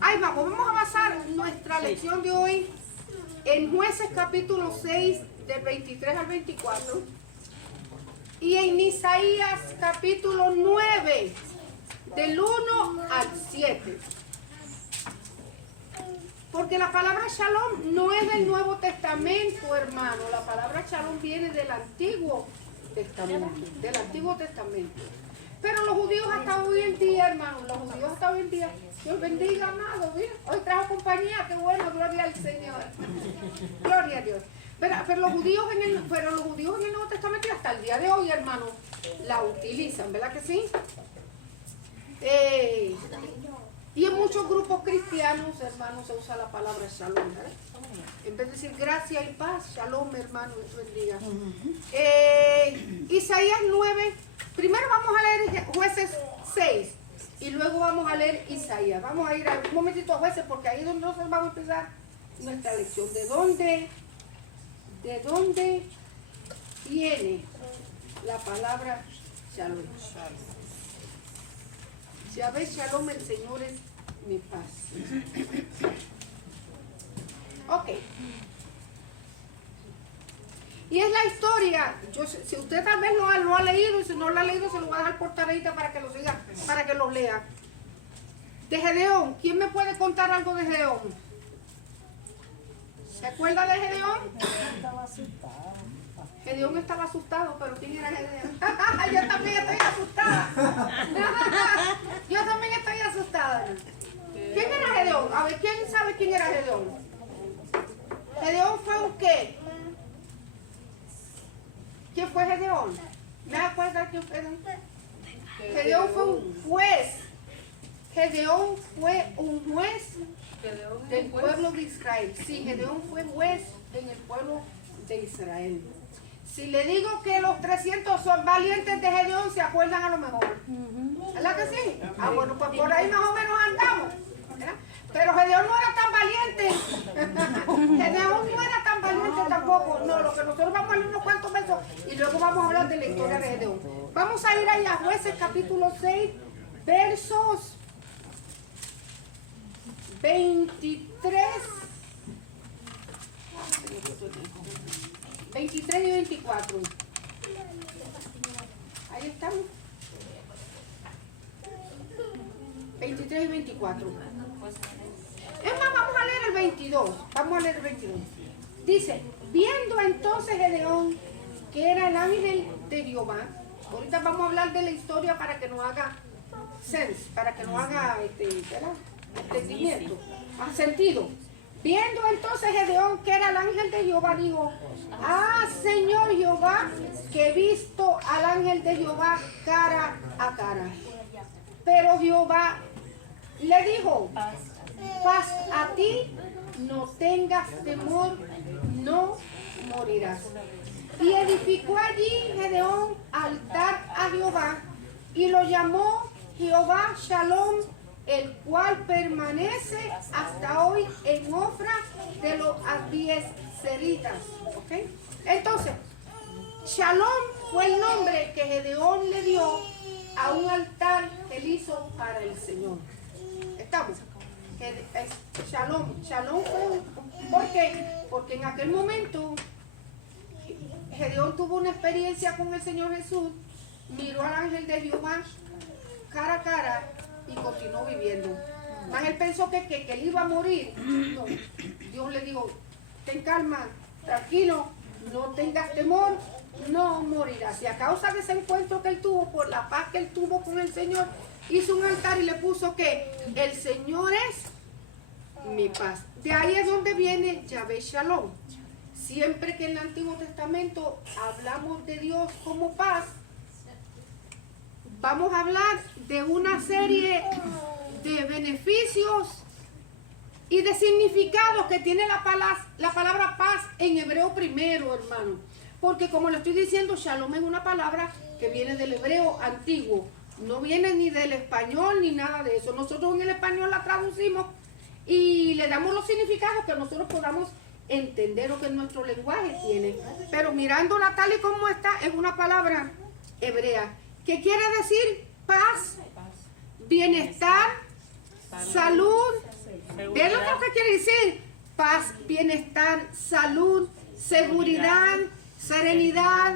Ahí vamos a basar nuestra lección de hoy en Jueces capítulo 6, del 23 al 24. Y en Isaías capítulo 9, del 1 al 7. Porque la palabra Shalom no es del Nuevo Testamento, hermano. La palabra Shalom viene del Antiguo Testamento. Del Antiguo Testamento. Pero los judíos hasta hoy en día, hermano, los judíos hasta hoy en día, Dios bendiga, amado, ¿bien? Hoy trajo compañía, qué bueno, gloria al Señor. Gloria a Dios. Pero los judíos en el Nuevo Testamento y hasta el día de hoy, hermano, la utilizan, ¿verdad que sí? Y en muchos grupos cristianos, hermanos, se usa la palabra Shalom, ¿verdad? En vez de decir gracia y paz, Shalom, hermano, Dios bendiga. Isaías 9, primero vamos a leer Jueces 6 y luego vamos a leer Isaías. Vamos a ir un momentito a Jueces porque ahí es donde nosotros vamos a empezar nuestra lección. ¿De dónde viene la palabra Shalom? Yahvé Shalom, el Señor es mi paz. Ok. Y es la historia, si usted tal vez no lo ha leído, y si no lo ha leído, se lo voy a dejar por tareita para que lo siga, para que lo lea. De Gedeón, ¿quién me puede contar algo de Gedeón? ¿Se acuerda de Gedeón? Gedeón estaba asustado, pero ¿quién era Gedeón? Yo también estoy asustada. Yo también estoy asustada. ¿Quién era Gedeón? A ver, ¿quién sabe quién era Gedeón? Gedeón fue un qué. ¿Quién fue Gedeón? ¿Me acuerdas quién fue Gedeón? Gedeón fue un juez. Gedeón fue un juez del pueblo de Israel. Sí, Gedeón fue juez en el pueblo de Israel. Si le digo que los 300 son valientes de Gedeón, ¿se acuerdan a lo mejor? ¿Verdad que sí? Ah, bueno, pues por ahí más o menos andamos. ¿Verdad? Pero Gedeón no era tan valiente. Gedeón no era tan valiente tampoco. No, lo que nosotros vamos a leer unos cuantos versos y luego vamos a hablar de la historia de Gedeón. Vamos a ir ahí a Jueces capítulo 6, versos 23 y 24. Ahí estamos. 23 y 24. Es más, vamos a leer el 22. Vamos a leer el 22. Dice, viendo entonces Gedeón que era el ángel de Jehová. Ahorita vamos a hablar de la historia para que nos haga sense, para que nos haga entendimiento, sentido. Viendo entonces Gedeón que era el ángel de Jehová, dijo, ah, Señor Jehová, que he visto al ángel de Jehová cara a cara. Pero Jehová le dijo, paz a ti, no tengas temor, no morirás. Y edificó allí Gedeón altar a Jehová y lo llamó Jehová Shalom, el cual permanece hasta hoy en Ofra de los abiezeritas. ¿Okay? Entonces, Shalom fue el nombre que Gedeón le dio a un altar que él hizo para el Señor. ¿Estamos? Shalom. Shalom fue, ¿por qué? Porque en aquel momento Gedeón tuvo una experiencia con el Señor Jesús, miró al ángel de Jehová cara a cara y continuó viviendo. Más él pensó que él iba a morir. No. Dios le dijo, ten calma, tranquilo, no tengas temor, no morirás. Y a causa de ese encuentro que él tuvo, por la paz que él tuvo con el Señor, hizo un altar y le puso que el Señor es mi paz. De ahí es donde viene Yahvé Shalom. Siempre que en el Antiguo Testamento hablamos de Dios como paz, vamos a hablar de una serie de beneficios y de significados que tiene la palabra paz en hebreo primero, hermano. Porque como le estoy diciendo, Shalom es una palabra que viene del hebreo antiguo. No viene ni del español ni nada de eso. Nosotros en el español la traducimos y le damos los significados que nosotros podamos entender lo que nuestro lenguaje tiene. Pero mirándola tal y como está, es una palabra hebrea. ¿Qué quiere decir? Paz, bienestar, salud. ¿Ven lo que quiere decir? Paz, bienestar, salud, seguridad, serenidad,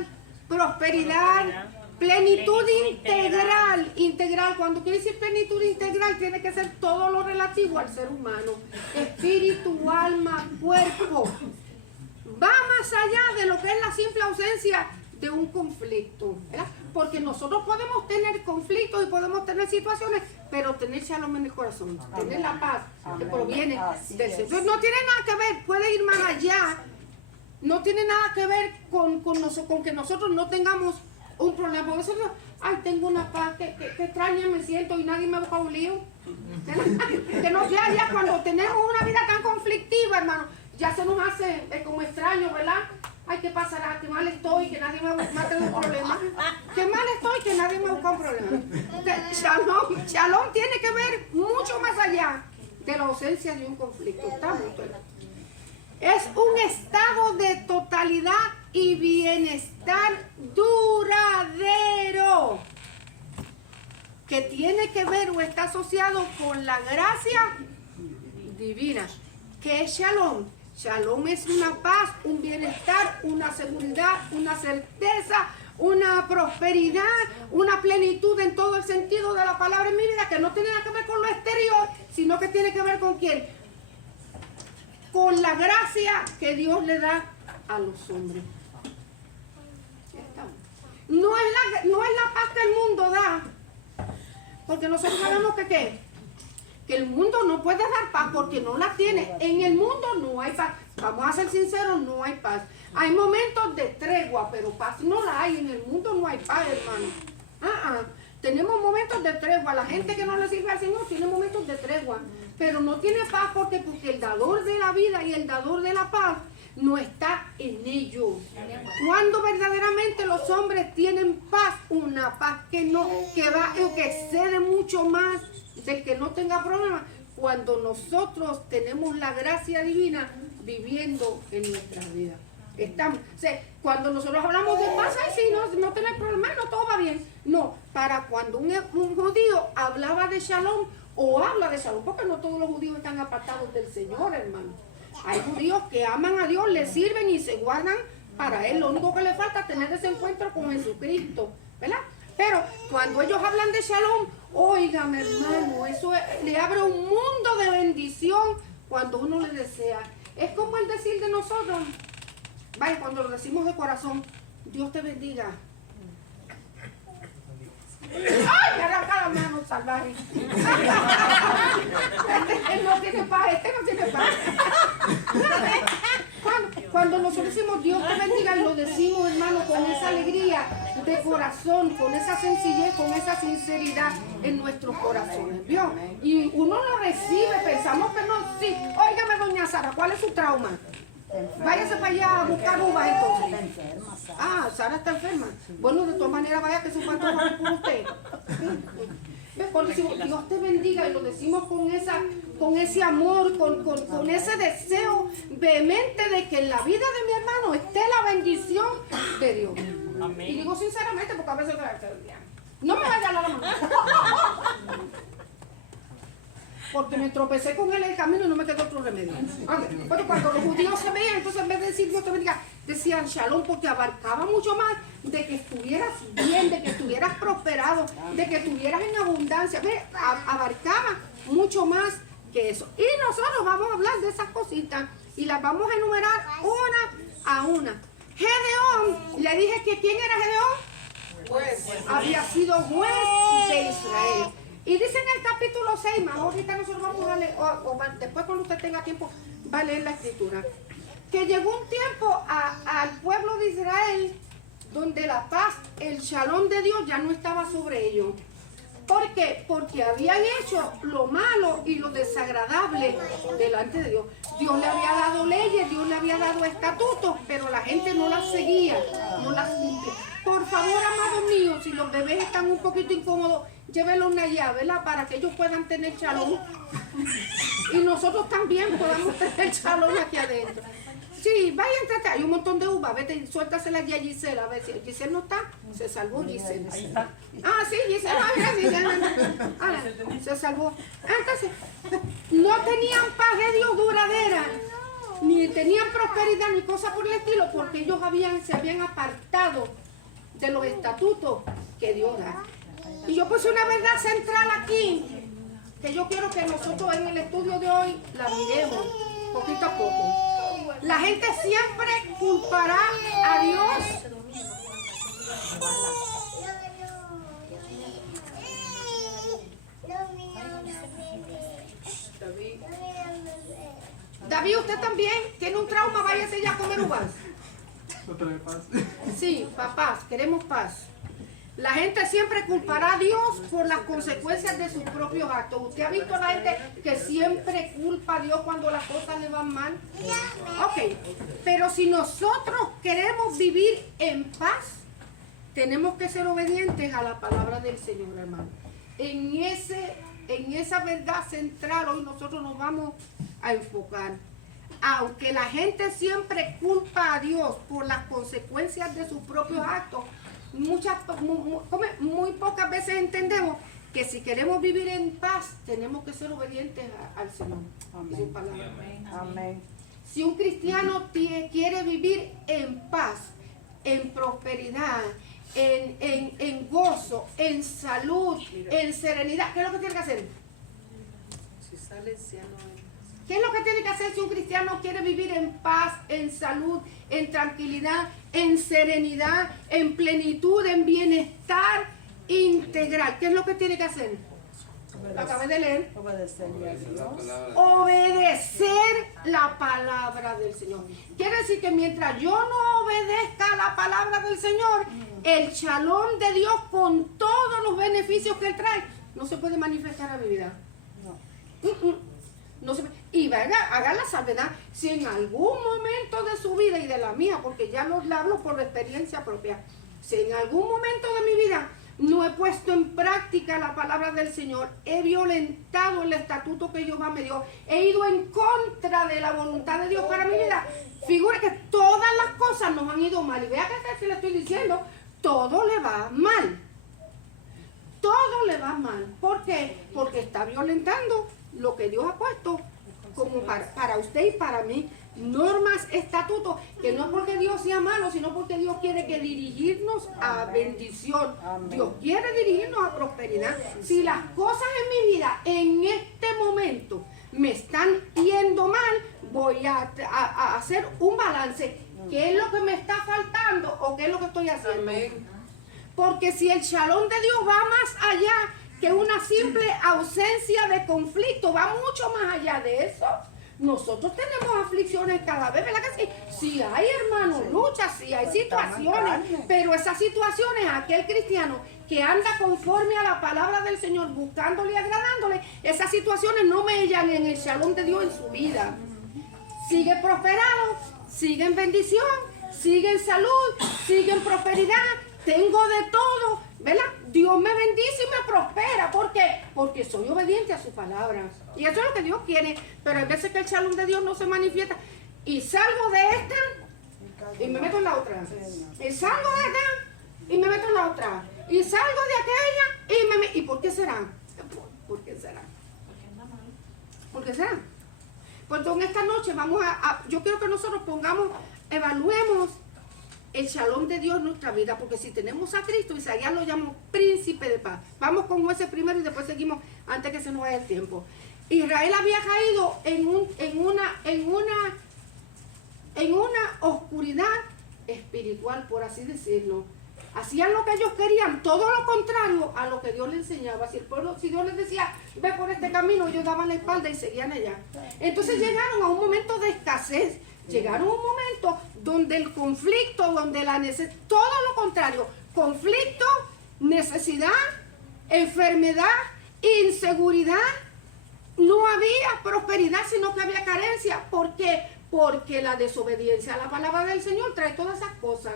prosperidad, plenitud integral. Integral, cuando quiere decir plenitud integral, tiene que ser todo lo relativo al ser humano. Espíritu, alma, cuerpo. Va más allá de lo que es la simple ausencia de un conflicto, ¿verdad? Porque nosotros podemos tener conflictos y podemos tener situaciones, pero tener shalom en el corazón, tener la paz que proviene del Señor. No tiene nada que ver, puede ir más allá, no tiene nada que ver con que nosotros no tengamos un problema. Porque nosotros, ay, tengo una paz, que extraña me siento y nadie me busca un lío. Que no sea ya cuando tenemos una vida tan conflictiva, hermano, ya se nos hace como extraño, ¿verdad? Ay, ¿qué pasará? ¿Qué mal estoy? Que nadie me mate un problema. ¿Qué mal estoy? Que nadie me busca un problema. Shalom tiene que ver mucho más allá de la ausencia de un conflicto. Está muy claro. Es un estado de totalidad y bienestar duradero que tiene que ver o está asociado con la gracia divina. ¿Qué es Shalom? Shalom es una paz, un bienestar, una seguridad, una certeza, una prosperidad, una plenitud en todo el sentido de la palabra en mi vida, que no tiene nada que ver con lo exterior, sino que tiene que ver con quién. Con la gracia que Dios le da a los hombres. No es la paz que el mundo da, porque nosotros sabemos que ¿qué? Que el mundo no puede dar paz porque no la tiene. En el mundo no hay paz. Vamos a ser sinceros, no hay paz. Hay momentos de tregua, pero paz no la hay. En el mundo no hay paz, hermano. Tenemos momentos de tregua. La gente que no le sirve al Señor tiene momentos de tregua, pero no tiene paz porque el dador de la vida y el dador de la paz no está en ellos. Cuando verdaderamente los hombres tienen paz, una paz que excede mucho más del que no tenga problemas, cuando nosotros tenemos la gracia divina viviendo en nuestras vidas. Cuando nosotros hablamos de paz, ay, sí, no tener problemas, no, todo va bien. No, para cuando un judío hablaba de Shalom o habla de Shalom, porque no todos los judíos están apartados del Señor, hermano. Hay judíos que aman a Dios, le sirven y se guardan para Él. Lo único que le falta es tener ese encuentro con Jesucristo, ¿verdad? Pero cuando ellos hablan de Shalom, óigame, hermano, eso le abre un mundo de bendición cuando uno le desea. Es como el decir de nosotros, vaya, cuando lo decimos de corazón, Dios te bendiga. ¡Ay! Me arranca la mano salvaje. Este no tiene paz, no tiene paz. Cuando nosotros decimos Dios te bendiga, y lo decimos, hermano, con esa alegría de corazón, con esa sencillez, con esa sinceridad en nuestros corazones, ¿vio? Y uno lo recibe, pensamos que no, sí. Óigame, doña Sara, ¿cuál es su trauma? Váyase para allá a buscar uvas entonces. Sara está enferma. Bueno, de todas maneras, vaya que su cuarto va por usted. Cuando decimos Dios te bendiga y lo decimos con ese amor, con ese deseo vehemente de que en la vida de mi hermano esté la bendición de Dios. Amén. Y digo sinceramente, porque a veces no me vaya a la mano. Porque me tropecé con él en el camino y no me quedó otro remedio. Pero cuando los judíos se veían, entonces en vez de decir Dios te bendiga, decían Shalom, porque abarcaba mucho más de que estuvieras bien, de que estuvieras prosperado, de que estuvieras en abundancia. Abarcaba mucho más que eso. Y nosotros vamos a hablar de esas cositas y las vamos a enumerar una a una. Gedeón, le dije que ¿quién era Gedeón? Juez. Había sido juez de Israel. Y dice en el capítulo 6, más ahorita nosotros vamos a leer, o después cuando usted tenga tiempo, va a leer la escritura, que llegó un tiempo al pueblo de Israel donde la paz, el shalom de Dios ya no estaba sobre ellos. ¿Por qué? Porque habían hecho lo malo y lo desagradable delante de Dios. Dios le había dado leyes, Dios le había dado estatutos, pero la gente no las seguía, no las cumplía. Por favor, amados míos, si los bebés están un poquito incómodos, llévenlos una llave, ¿verdad? Para que ellos puedan tener shalom. Y nosotros también podamos tener shalom aquí adentro. sí, vayan, hay un montón de uvas, vete y suéltaselas ya a Giselle, a ver si Giselle no está, se salvó Giselle. Ahí está. Ah, sí, Giselle, se salvó. Entonces, no tenían paz de Dios duradera, ni tenían prosperidad, ni cosas por el estilo, porque ellos se habían apartado de los estatutos que Dios da. Y yo puse una verdad central aquí, que yo quiero que nosotros en el estudio de hoy la miremos poquito a poco. La gente siempre culpará a Dios David, usted también tiene un trauma, váyase ya a comer uvas. ¿No trae paz? Sí, paz, queremos paz. La gente siempre culpará a Dios por las consecuencias de sus propios actos. ¿Usted ha visto a la gente que siempre culpa a Dios cuando las cosas le van mal? Ok, pero si nosotros queremos vivir en paz, tenemos que ser obedientes a la palabra del Señor, hermano. En esa verdad central hoy nosotros nos vamos a enfocar. Aunque la gente siempre culpa a Dios por las consecuencias de sus propios actos, muy pocas veces entendemos que si queremos vivir en paz, tenemos que ser obedientes al Señor y su palabra. Amén. Si un cristiano quiere vivir en paz, en prosperidad, en gozo, en salud, en serenidad, ¿qué es lo que tiene que hacer? Si sale cielo. ¿Qué es lo que tiene que hacer si un cristiano quiere vivir en paz, en salud, en tranquilidad, en serenidad, en plenitud, en bienestar integral? ¿Qué es lo que tiene que hacer? Lo acabé de leer. Obedecerle a Dios. Obedecer la palabra del Señor. Quiere decir que mientras yo no obedezca la palabra del Señor, el shalom de Dios con todos los beneficios que Él trae no se puede manifestar a mi vida. No se, y hagan la salvedad, si en algún momento de su vida y de la mía, porque ya lo hablo por experiencia propia, si en algún momento de mi vida no he puesto en práctica la palabra del Señor, he violentado el estatuto que Jehová me dio, he ido en contra de la voluntad de Dios para mi vida, figure que todas las cosas nos han ido mal. Y vea que si le estoy diciendo, todo le va mal. Todo le va mal. ¿Por qué? Porque está violentando lo que Dios ha puesto como para usted y para mí, normas, estatutos, que no es porque Dios sea malo, sino porque Dios quiere que dirigirnos a bendición. Amén. Dios quiere dirigirnos a prosperidad. Si las cosas en mi vida en este momento me están yendo mal, voy a hacer un balance. ¿Qué es lo que me está faltando o qué es lo que estoy haciendo? Amén. Porque si el shalom de Dios va más allá que una simple ausencia de conflicto, va mucho más allá de eso. Nosotros tenemos aflicciones cada vez, ¿verdad que sí? Sí hay, hermanos, luchas, sí hay situaciones, pero esas situaciones, aquel cristiano que anda conforme a la palabra del Señor, buscándole y agradándole, esas situaciones no mellan en el shalom de Dios en su vida. Sigue prosperado, sigue en bendición, sigue en salud, sigue en prosperidad, tengo de todo, ¿verdad? Dios me bendice y me prospera. ¿Por qué? Porque soy obediente a su palabra. Y eso es lo que Dios quiere. Pero hay veces que el shalom de Dios no se manifiesta. Y salgo de esta y me meto en la otra. Y salgo de esta y me meto en la otra. Y salgo de aquella y me meto. ¿Y por qué será? ¿Por qué será? ¿Por qué será? Pues en esta noche yo quiero que nosotros evaluemos el shalom de Dios en nuestra vida, porque si tenemos a Cristo, Isaías lo llamó príncipe de paz. Vamos con ese primero y después seguimos antes que se nos vaya el tiempo. Israel había caído en una oscuridad espiritual, por así decirlo. Hacían lo que ellos querían, todo lo contrario a lo que Dios les enseñaba. Si Dios les decía, ve por este camino, ellos daban la espalda y seguían allá. Entonces llegaron a un momento de escasez. Llegaron a un momento donde el conflicto, donde la necesidad, todo lo contrario, conflicto, necesidad, enfermedad, inseguridad, no había prosperidad, sino que había carencia. ¿Por qué? Porque la desobediencia a la palabra del Señor trae todas esas cosas.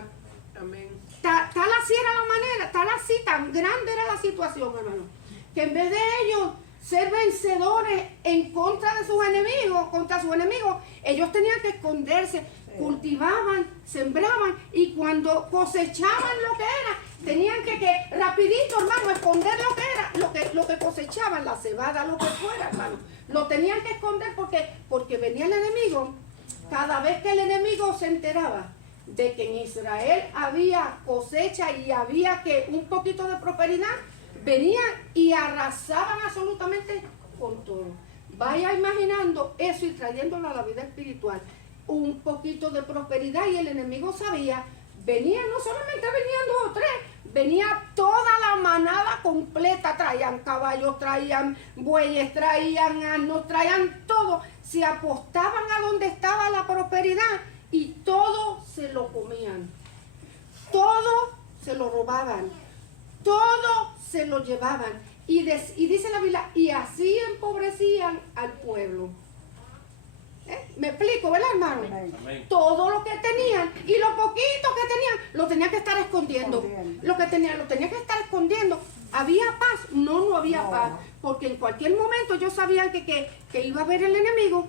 Amén. Tal así era la manera, tal así, tan grande era la situación, hermano, que en vez de ellos ser vencedores en contra de sus enemigos, ellos tenían que esconderse. cultivaban, sembraban y cuando cosechaban lo que era, tenían que rapidito, hermano, esconder lo que era, lo que cosechaban, la cebada, lo que fuera, hermano. Lo tenían que esconder porque venía el enemigo. Cada vez que el enemigo se enteraba de que en Israel había cosecha y había un poquito de prosperidad, venían y arrasaban absolutamente con todo. Vaya imaginando eso y trayéndolo a la vida espiritual. Un poquito de prosperidad y el enemigo sabía, no solamente venían 2 o 3, venía toda la manada completa, traían caballos, traían bueyes, traían asnos, traían todo, se apostaban a donde estaba la prosperidad y todo se lo comían, todo se lo robaban, todo se lo llevaban y dice la Biblia, y así empobrecían al pueblo. ¿Me explico, verdad, hermano? Amén. Todo lo que tenían y lo poquito que tenían lo tenían que estar escondiendo. Lo que tenían lo tenían que estar escondiendo. ¿Había paz? No había paz. Porque en cualquier momento ellos sabían que iba a haber el enemigo,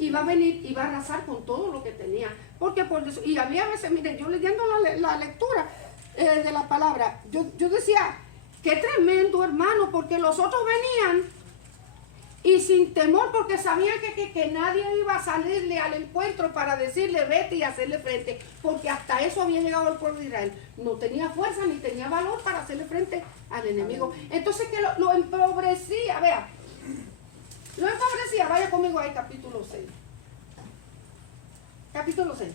iba a venir, iba a arrasar con todo lo que tenía. Porque por eso, y había veces, miren, yo leyendo la lectura de la palabra, yo decía, qué tremendo, hermano, porque los otros venían y sin temor, porque sabían que nadie iba a salirle al encuentro para decirle vete y hacerle frente, porque hasta eso había llegado el pueblo de Israel. No tenía fuerza ni tenía valor para hacerle frente al enemigo. Entonces que lo empobrecía, vea, lo empobrecía. Vaya conmigo ahí, capítulo 6. Capítulo 6.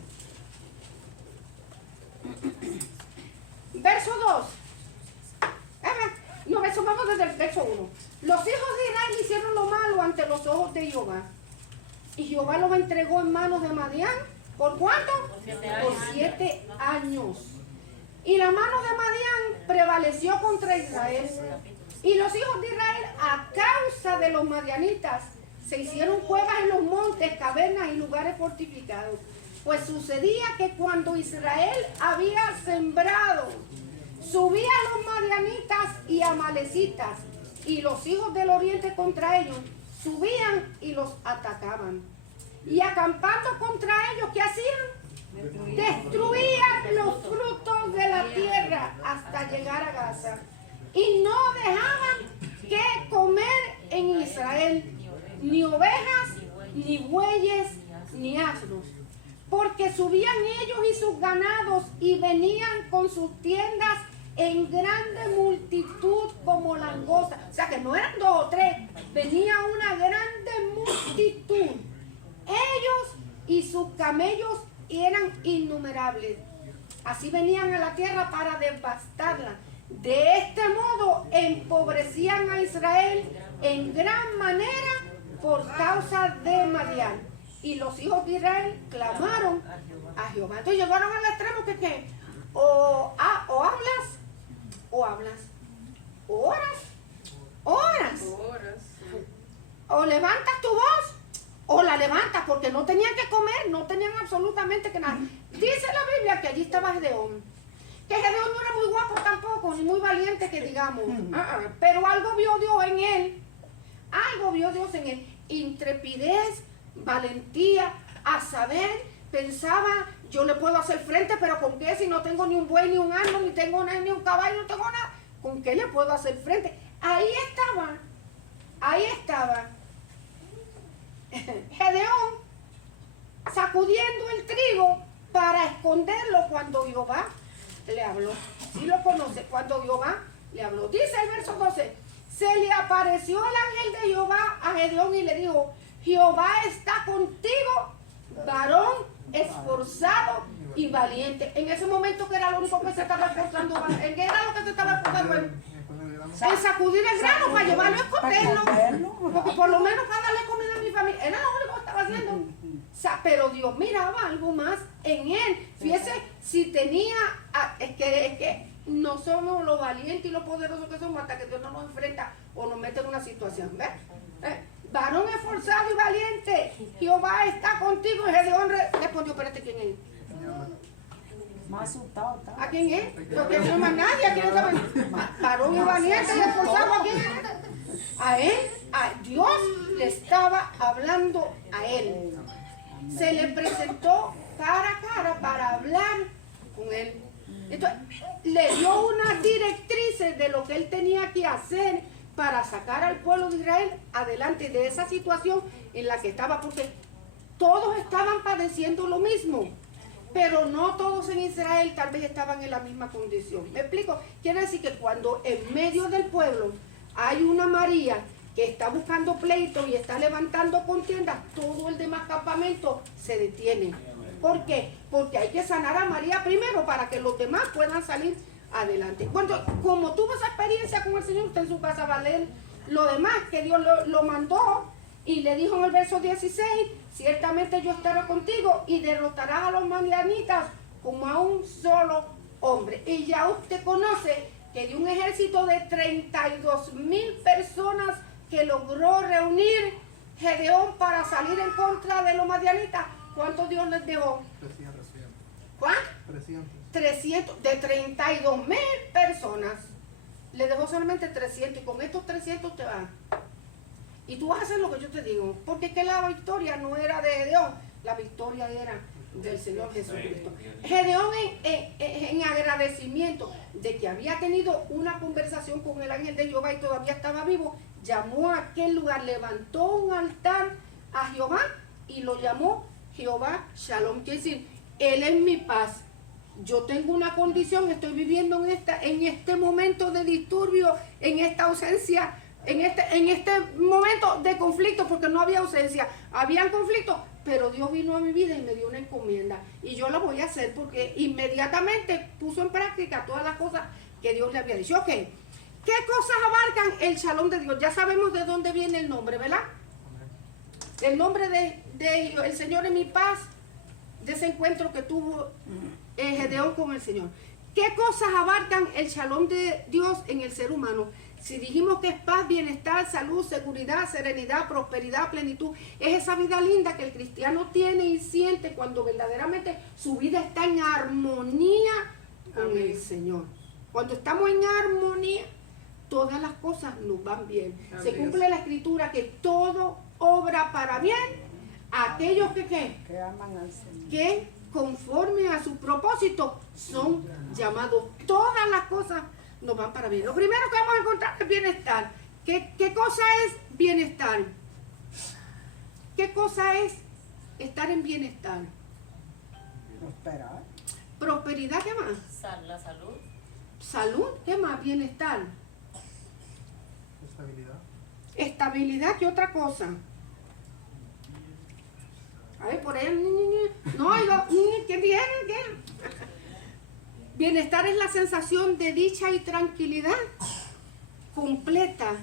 Verso 2. No, eso vamos desde el verso 1. Los hijos de Israel hicieron lo malo ante los ojos de Jehová. Y Jehová los entregó en manos de Madián. ¿Por cuánto? Por 7 años. Y la mano de Madián prevaleció contra Israel. Y los hijos de Israel, a causa de los madianitas, se hicieron cuevas en los montes, cavernas y lugares fortificados. Pues sucedía que cuando Israel había sembrado, subían los madianitas y amalecitas, y los hijos del oriente contra ellos, subían y los atacaban. Y acampando contra ellos, ¿qué hacían? Destruían los frutos de la tierra hasta llegar a Gaza. Y no dejaban que comer en Israel ni ovejas, ni bueyes, ni asnos. Porque subían ellos y sus ganados y venían con sus tiendas en grande multitud como langostas. O sea que no eran 2 o 3, venía una grande multitud. Ellos y sus camellos eran innumerables. Así venían a la tierra para devastarla. De este modo empobrecían a Israel en gran manera por causa de Madián. Y los hijos de Israel clamaron a Jehová. Entonces llegaron al extremo que o hablas o hablas, oras, o levantas tu voz o la levantas, porque no tenían que comer, no tenían absolutamente que nada. Dice la Biblia que allí estaba Gedeón, que Gedeón no era muy guapo tampoco, ni muy valiente que digamos, pero algo vio Dios en él, intrepidez, valentía, a saber, pensaba, yo le puedo hacer frente, pero ¿con qué? Si no tengo ni un buey, ni un asno, ni tengo nada, ni un caballo, no tengo nada, ¿con qué le puedo hacer frente? Ahí estaba Gedeón sacudiendo el trigo para esconderlo cuando Jehová le habló. Si lo conoce, cuando Jehová le habló. Dice el verso 12, se le apareció el ángel de Jehová a Gedeón y le dijo, Jehová está contigo, varón esforzado y valiente. En ese momento, que era lo único que se estaba esforzando, ¿en qué era lo que se estaba esforzando? En sacudir el grano para llevarlo a esconderlo, porque por lo menos para darle comida a mi familia, era lo único que estaba haciendo. Pero Dios miraba algo más en él. Fíjese, si tenía, es que no somos los valientes y los poderosos que somos hasta que Dios no nos enfrenta o nos mete en una situación, ¿ves? Varón esforzado y valiente, Jehová está contigo. Y Gedeón respondió, espérate, ¿quién es? Más asustado está. ¿A quién es? Porque no hay más nadie. ¿A quién estaba? Varón y valiente y esforzado, ¿a quién es? A él, a Dios le estaba hablando a él. se le presentó cara a cara para hablar con él. Entonces, le dio unas directrices de lo que él tenía que hacer para sacar al pueblo de Israel adelante de esa situación en la que estaba, porque todos estaban padeciendo lo mismo, pero no todos en Israel tal vez estaban en la misma condición. ¿Me explico? Quiere decir que cuando en medio del pueblo hay una María que está buscando pleito y está levantando contiendas, todo el demás campamento se detiene. ¿Por qué? Porque hay que sanar a María primero para que los demás puedan salir adelante. Como tuvo esa experiencia con el Señor, usted en su casa va a leer lo demás que Dios lo mandó, y le dijo en el verso 16, ciertamente yo estaré contigo y derrotarás a los madianitas como a un solo hombre. Y ya usted conoce que de un ejército de 32,000 personas que logró reunir Gedeón para salir en contra de los madianitas, ¿cuántos Dios les dejó? 300. ¿Cuántos? 300. 300, de 32,000 personas, le dejó solamente 300, y con estos 300 te van. Y tú vas a hacer lo que yo te digo, porque es que la victoria no era de Gedeón, la victoria era del Señor Jesucristo. Gedeón en agradecimiento de que había tenido una conversación con el ángel de Jehová y todavía estaba vivo, llamó a aquel lugar, levantó un altar a Jehová y lo llamó Jehová Shalom, quiere decir, Él es mi paz. Yo tengo una condición, estoy viviendo en este momento de disturbio, en esta ausencia, en este momento de conflicto, porque no había ausencia, habían conflictos, pero Dios vino a mi vida y me dio una encomienda, y yo la voy a hacer porque inmediatamente puso en práctica todas las cosas que Dios le había dicho. Ok, ¿qué cosas abarcan el Shalom de Dios? Ya sabemos de dónde viene el nombre, ¿verdad? El nombre de el Señor es mi paz, de ese encuentro que tuvo Gedeón con el Señor. ¿Qué cosas abarcan el Shalom de Dios en el ser humano? Si dijimos que es paz, bienestar, salud, seguridad, serenidad, prosperidad, plenitud, es esa vida linda que el cristiano tiene y siente cuando verdaderamente su vida está en armonía con el Señor. Cuando estamos en armonía, todas las cosas nos van bien. Se cumple la escritura que todo obra para bien a aquellos que aman al Señor, que conforme a su propósito son llamados. Todas las cosas nos van para bien. Lo primero que vamos a encontrar es bienestar. ¿Qué cosa es bienestar? ¿Qué cosa es estar en bienestar? prosperar, Prosperidad, ¿qué más? La salud. Salud, ¿qué más? Bienestar. Estabilidad. Estabilidad, ¿qué otra cosa? A ver, por ahí, no, ¿qué dijeron? ¿Qué? Bienestar es la sensación de dicha y tranquilidad completa,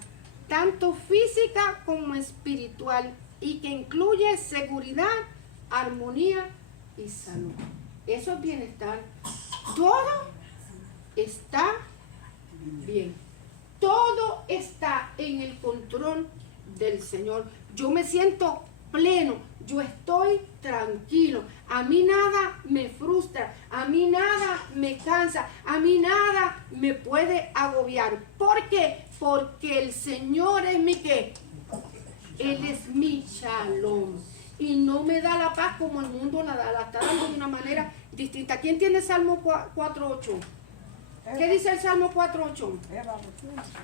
tanto física como espiritual, y que incluye seguridad, armonía y salud. Eso es bienestar. Todo está bien. Todo está en el control del Señor. Yo me siento pleno, yo estoy tranquilo, a mí nada me frustra, a mí nada me cansa, a mí nada me puede agobiar. ¿Por qué? Porque el Señor es mi ¿qué? Él es mi Shalom, y no me da la paz como el mundo la da, la está dando de una manera distinta. ¿Quién tiene Salmo 4.8? ¿Qué dice el Salmo 4.8?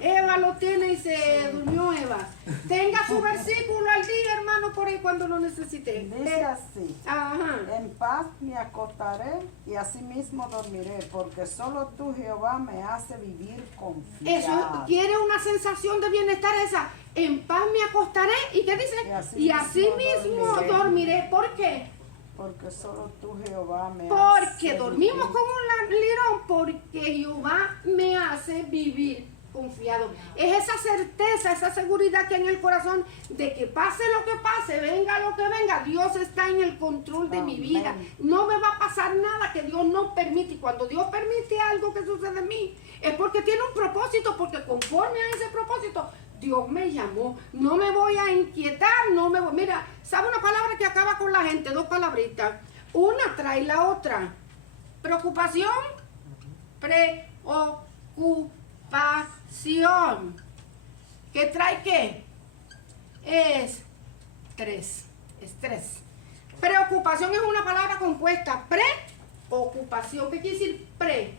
Eva lo tiene y se durmió Eva. Tenga su versículo al día, hermano, por ahí cuando lo necesite. Dice así: Ajá. en paz me acostaré y asimismo dormiré, porque solo tú, Jehová, me hace vivir confiado. Eso quiere una sensación de bienestar esa. En paz me acostaré, ¿y qué dice? Y así mismo dormiré. ¿Por qué? Porque solo tú, Jehová, me Porque hace dormimos vivir. con un lirón, porque Jehová me hace vivir confiado. Es esa certeza, esa seguridad que hay en el corazón de que pase lo que pase, venga lo que venga, Dios está en el control de mi vida. No me va a pasar nada que Dios no permite. Y cuando Dios permite algo que sucede en mí, es porque tiene un propósito, porque conforme a ese propósito, Dios me llamó. No me voy a inquietar, no me voy. Mira, ¿sabe una palabra que acaba con la gente? Dos palabritas. Una trae la otra. Preocupación, preocupación. ¿Qué trae qué? Estrés. Preocupación es una palabra compuesta. Preocupación. ¿Qué quiere decir pre?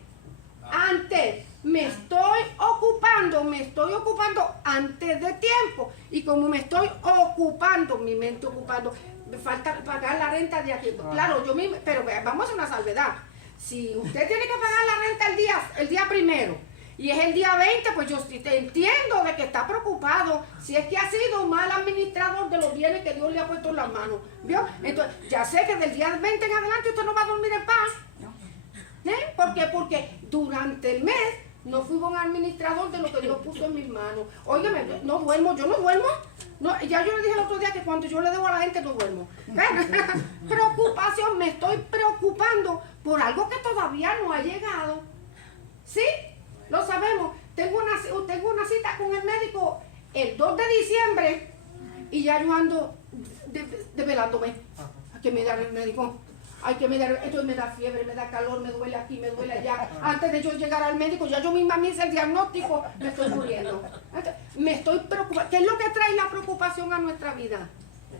Antes. Me estoy ocupando antes de tiempo. Y como me estoy ocupando, mi mente ocupando, me falta pagar la renta de aquí. Claro, pero vamos a hacer una salvedad. Si usted tiene que pagar la renta el día primero y es el día 20, pues yo sí te entiendo de que está preocupado. Si es que ha sido mal administrador de los bienes que Dios le ha puesto en las manos. ¿Vio? Entonces, ya sé que del día 20 en adelante usted no va a dormir en paz. ¿Por qué? Porque durante el mes no fui buen administrador de lo que Dios puso en mis manos. Óigame, yo no duermo. No, ya yo le dije el otro día que cuando yo le debo a la gente no duermo. Preocupación, me estoy preocupando por algo que todavía no ha llegado. ¿Sí? Lo sabemos. Tengo una cita con el médico el 2 de diciembre y ya yo ando desvelándome. ¿A qué me da el médico? Esto me da fiebre, me da calor, me duele aquí, me duele allá. Antes de yo llegar al médico, ya yo misma me hice el diagnóstico, me estoy muriendo. Me estoy preocupando. ¿Qué es lo que trae la preocupación a nuestra vida?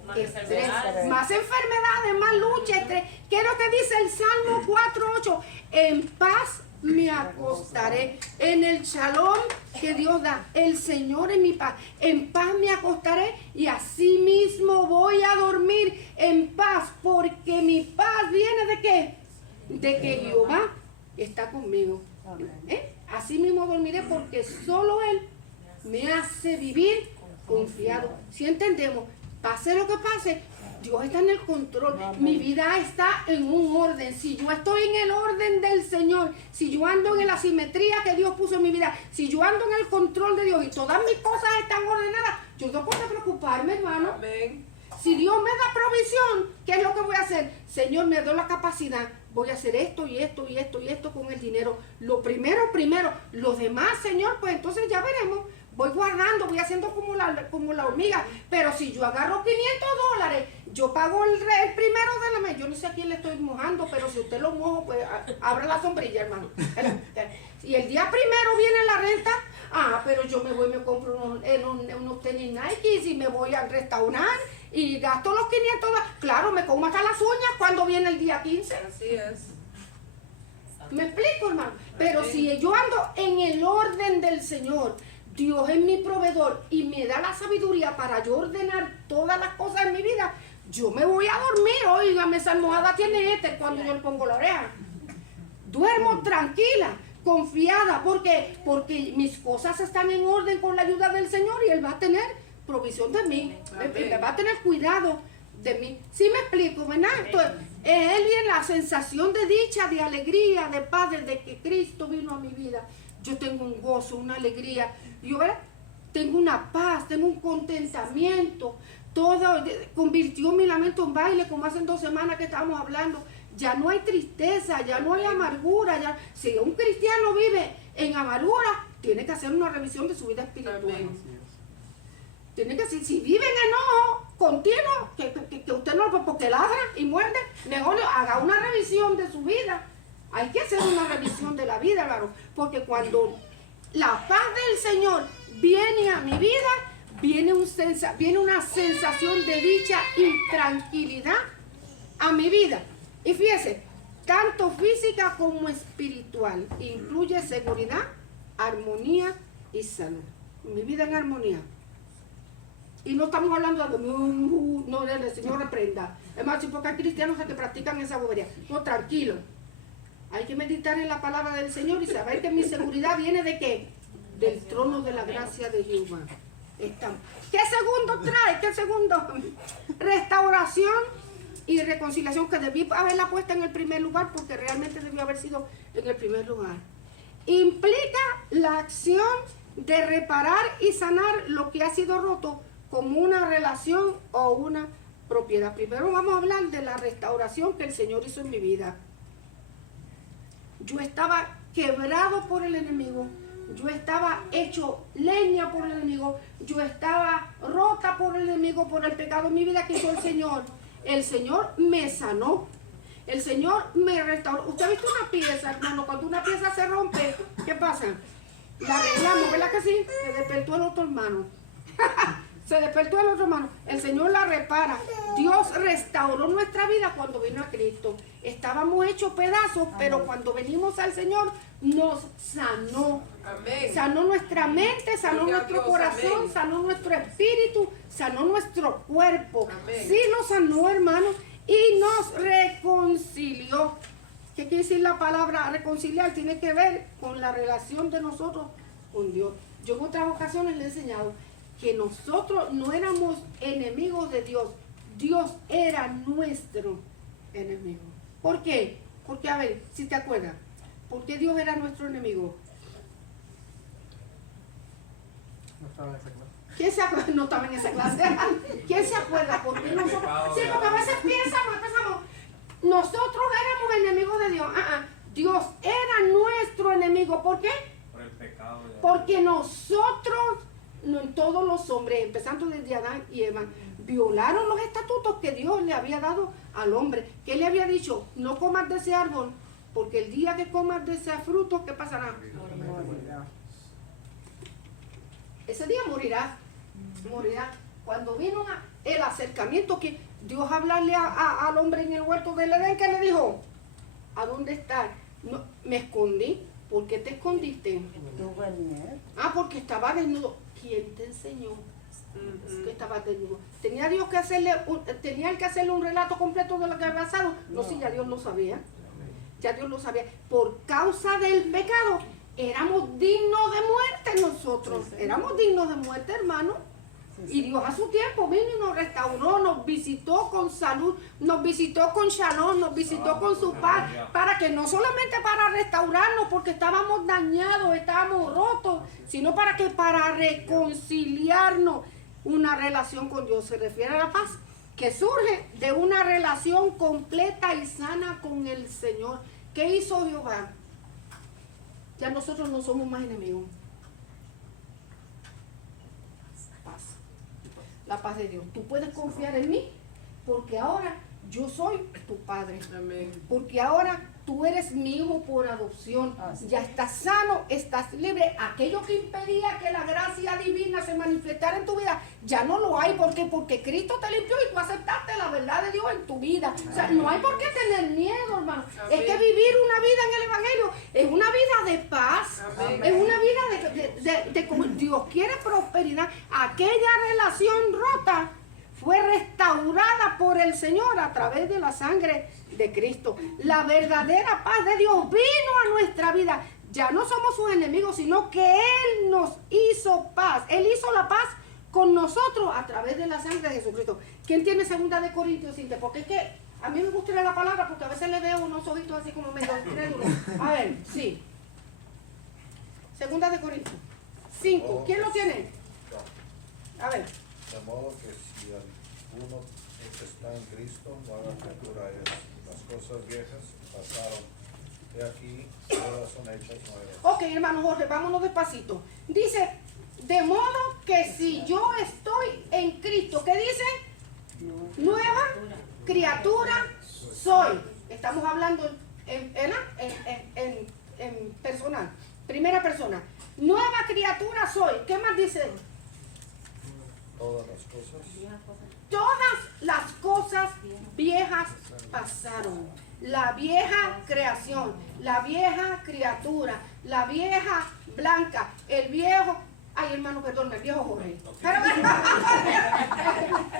Más enfermedades, más lucha, estrés. ¿Qué es lo que dice el Salmo 4:8? En paz me acostaré. En el shalom que Dios da, el Señor es mi paz. En paz me acostaré y así mismo voy a dormir en paz, porque mi paz viene ¿de qué? De que Jehová está conmigo. Así mismo dormiré porque solo Él me hace vivir confiado. Si entendemos, pase lo que pase, Dios está en el control. Mi vida está en un orden. Si yo estoy en el orden del Señor, si yo ando en la simetría que Dios puso en mi vida, si yo ando en el control de Dios y todas mis cosas están ordenadas, yo no puedo preocuparme, hermano. Amén. Si Dios me da provisión, ¿qué es lo que voy a hacer? Señor, me dio la capacidad. Voy a hacer esto y esto y esto y esto con el dinero. Lo primero. Los demás, Señor, pues entonces ya veremos. Voy guardando, voy haciendo como la hormiga. Pero si yo agarro $500, yo pago el primero de la mes. Yo no sé a quién le estoy mojando, pero si usted lo mojo, pues abra la sombrilla, hermano. Y el día primero viene la renta. Pero yo me voy y me compro unos tenis Nike y me voy al restaurante y gasto los $500. Claro, me como hasta las uñas cuando viene el día 15. Así es. ¿Me explico, hermano? Pero si yo ando en el orden del Señor, Dios es mi proveedor y me da la sabiduría para yo ordenar todas las cosas en mi vida, yo me voy a dormir. Óigame, esa almohada tiene éter cuando yo le pongo la oreja. Duermo tranquila, confiada, porque mis cosas están en orden con la ayuda del Señor y Él va a tener provisión de mí. Me va a tener cuidado de mí. ¿Sí me explico, verdad? Entonces, Él viene la sensación de dicha, de alegría, de paz, desde que Cristo vino a mi vida. Yo tengo un gozo, una alegría. Yo tengo una paz, tengo un contentamiento. Todo convirtió mi lamento en baile, como hace 2 semanas que estábamos hablando. Ya no hay tristeza, ya no hay amargura. Si un cristiano vive en amargura, tiene que hacer una revisión de su vida espiritual. Tiene que, si vive en enojo continuo, que usted no, porque ladra y muerde, mejor haga una revisión de su vida. Hay que hacer una revisión de la vida, claro, porque cuando la paz del Señor viene a mi vida, viene una sensación de dicha y tranquilidad a mi vida. Y fíjese, tanto física como espiritual, incluye seguridad, armonía y salud. Mi vida en armonía. Y no estamos hablando de no, el Señor reprenda. Es más, porque hay cristianos que practican esa bobería. No, tranquilo. Hay que meditar en la palabra del Señor y saber que mi seguridad viene ¿de qué? Del trono de la gracia de Jehová. ¿Qué segundo trae? ¿Qué segundo? Restauración y reconciliación, que debí haberla puesta en el primer lugar porque realmente debió haber sido en el primer lugar. Implica la acción de reparar y sanar lo que ha sido roto como una relación o una propiedad. Primero vamos a hablar de la restauración que el Señor hizo en mi vida. Yo estaba quebrado por el enemigo, yo estaba hecho leña por el enemigo, yo estaba rota por el enemigo, por el pecado en mi vida que hizo el Señor. El Señor me sanó, el Señor me restauró. ¿Usted ha visto una pieza, hermano? Cuando una pieza se rompe, ¿qué pasa? La arreglamos, ¿verdad que sí? Se despertó el otro hermano. Se despertó el otro hermano. El Señor la repara. Dios restauró nuestra vida cuando vino a Cristo. Estábamos hechos pedazos, pero cuando venimos al Señor nos sanó. Amén. Sanó nuestra mente, sanó Gloria a nuestro Dios, corazón, amén. sanó nuestro espíritu, sanó nuestro cuerpo. Amén. Sí nos sanó, hermano, y nos reconcilió. ¿Qué quiere decir la palabra reconciliar? Tiene que ver con la relación de nosotros con Dios. Yo en otras ocasiones le he enseñado que nosotros no éramos enemigos de Dios. Dios era nuestro enemigo. ¿Por qué? Porque, a ver, si te acuerdas, ¿por qué Dios era nuestro enemigo? No estaba en esa clase. ¿Quién se acuerda? No estaba en esa clase. ¿Quién se acuerda? ¿Por qué nosotros? Sí, porque a veces pensamos, nosotros éramos enemigos de Dios. Dios era nuestro enemigo. ¿Por qué? Por el pecado. Porque nosotros, no, todos los hombres, empezando desde Adán y Eva, violaron los estatutos que Dios le había dado al hombre. ¿Qué le había dicho? No comas de ese árbol, porque el día que comas de ese fruto, ¿qué pasará? Morirá. Ese día morirás. Morirá. Cuando vino el acercamiento que Dios hablarle al hombre en el huerto del Edén, ¿qué le dijo? ¿A dónde estás? No, me escondí. ¿Por qué te escondiste? Tuve miedo. Porque estaba desnudo. ¿Quién te enseñó Ujú. que estaba desnudo? ¿Tenía Dios que hacerle tenía que hacerle un relato completo de lo que había pasado? No, sí, ya Dios lo sabía. Ya Dios lo sabía. Por causa del pecado, éramos dignos de muerte nosotros. Sí, sí. Éramos dignos de muerte, hermano. Sí, Y Dios a su tiempo vino y nos restauró, nos visitó con salud, nos visitó con shalom, nos visitó con su paz, para que no solamente para restaurarnos porque estábamos dañados, estábamos rotos, sino para reconciliarnos. Una relación con Dios se refiere a la paz que surge de una relación completa y sana con el Señor. ¿Qué hizo Jehová? Ya nosotros no somos más enemigos. Paz. La paz de Dios. Tú puedes confiar en mí porque ahora yo soy tu padre. Amén. Porque ahora tú eres mi hijo por adopción. Así. Ya estás sano, estás libre. Aquello que impedía que la gracia divina se manifestara en tu vida, ya no lo hay. ¿Por qué? Porque Cristo te limpió y tú aceptaste la verdad de Dios en tu vida. O sea, no hay por qué tener miedo, hermano. Amén. Es que vivir una vida en el Evangelio es una vida de paz. Amén. Es una vida de como Dios quiere prosperidad. Aquella relación rota fue restaurada por el Señor a través de la sangre de Cristo. La verdadera paz de Dios vino a nuestra vida. Ya no somos sus enemigos, sino que Él nos hizo paz. Él hizo la paz con nosotros a través de la sangre de Jesucristo. ¿Quién tiene 2 Corintios 5? Porque es que a mí me gusta leer la palabra porque a veces le veo unos ojitos así como medio incrédulos. A ver, sí. 2 Corintios 5. ¿Quién lo tiene? A ver. De modo que si alguno está en Cristo, nueva criatura es. Las cosas viejas pasaron. De aquí, todas son hechas nuevas. Ok, hermano Jorge, vámonos despacito. Dice, de modo que si yo estoy en Cristo, ¿qué dice? Nueva criatura soy. Estamos hablando en personal, primera persona. Nueva criatura soy. ¿Qué más dice? Todas las cosas Todas las cosas viejas pasaron. La vieja creación, la vieja criatura, la vieja Blanca, el viejo, ay hermano, perdón, el viejo Jorge. Pero,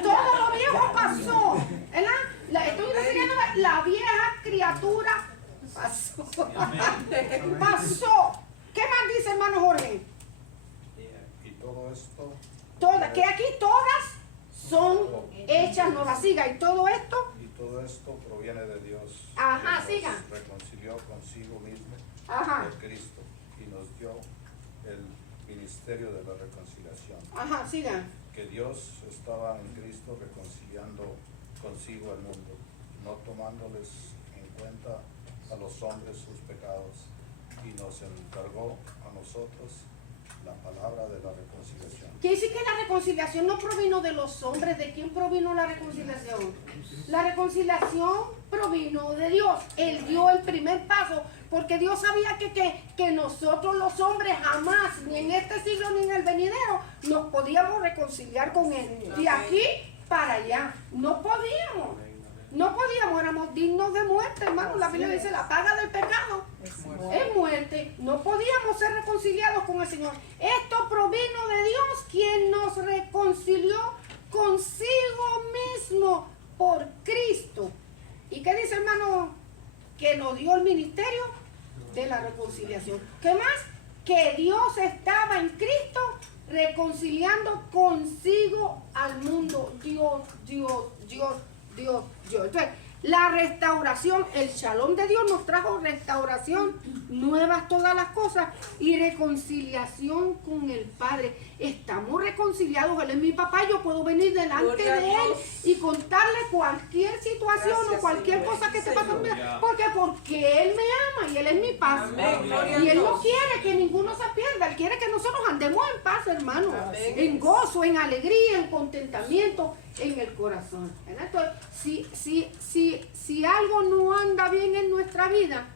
todo lo viejo pasó, ¿verdad? Estoy refiriendo a la vieja criatura pasó. Pasó. ¿Qué más dice hermano Jorge? y todo esto Que aquí todas son hechas nuevas. Siga, y todo esto. y todo esto proviene de Dios. Ajá, que siga. nos reconcilió consigo mismo Ajá. por Cristo y nos dio el ministerio de la reconciliación. Ajá, siga. Que Dios estaba en Cristo reconciliando consigo al mundo, no tomándoles en cuenta a los hombres sus pecados, y nos encargó a nosotros la palabra de la reconciliación. Quiere decir que la reconciliación no provino de los hombres. ¿De quién provino la reconciliación? La reconciliación provino de Dios. Él dio el primer paso. porque Dios sabía que nosotros los hombres jamás, ni en este siglo ni en el venidero, nos podíamos reconciliar con Él. De aquí para allá. No podíamos. No podíamos, éramos dignos de muerte, hermano. La Biblia dice, la paga del pecado es muerte. No podíamos ser reconciliados con el Señor. Esto provino de Dios, quien nos reconcilió consigo mismo por Cristo. ¿Y qué dice, hermano? Que nos dio el ministerio de la reconciliación. ¿Qué más? Que Dios estaba en Cristo reconciliando consigo al mundo. Dios. Entonces, la restauración, el shalom de Dios nos trajo restauración, nuevas todas las cosas y reconciliación con el Padre. Estamos reconciliados, Él es mi papá, yo puedo venir delante Gloria a de Él Dios. y contarle cualquier situación Gracias, o cualquier Señor. cosa que te Sí, pase en mi Señor. vida. Porque Él me ama y Él es mi paz. Amén. Gloria a Y Él no Dios. quiere que ninguno se pierda, Él quiere que nosotros andemos en paz, hermano. Amén. En gozo, en alegría, en contentamiento en el corazón. ¿Verdad? Entonces, si algo no anda bien en nuestra vida,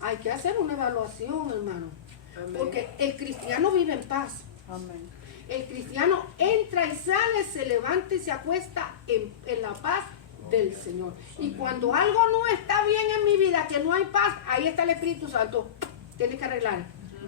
hay que hacer una evaluación, hermano. Amén. Porque el cristiano vive en paz. Amén. El cristiano entra y sale, se levanta y se acuesta en la paz del Señor. Y cuando algo no está bien en mi vida, que no hay paz, ahí está el Espíritu Santo. Tienes que arreglar,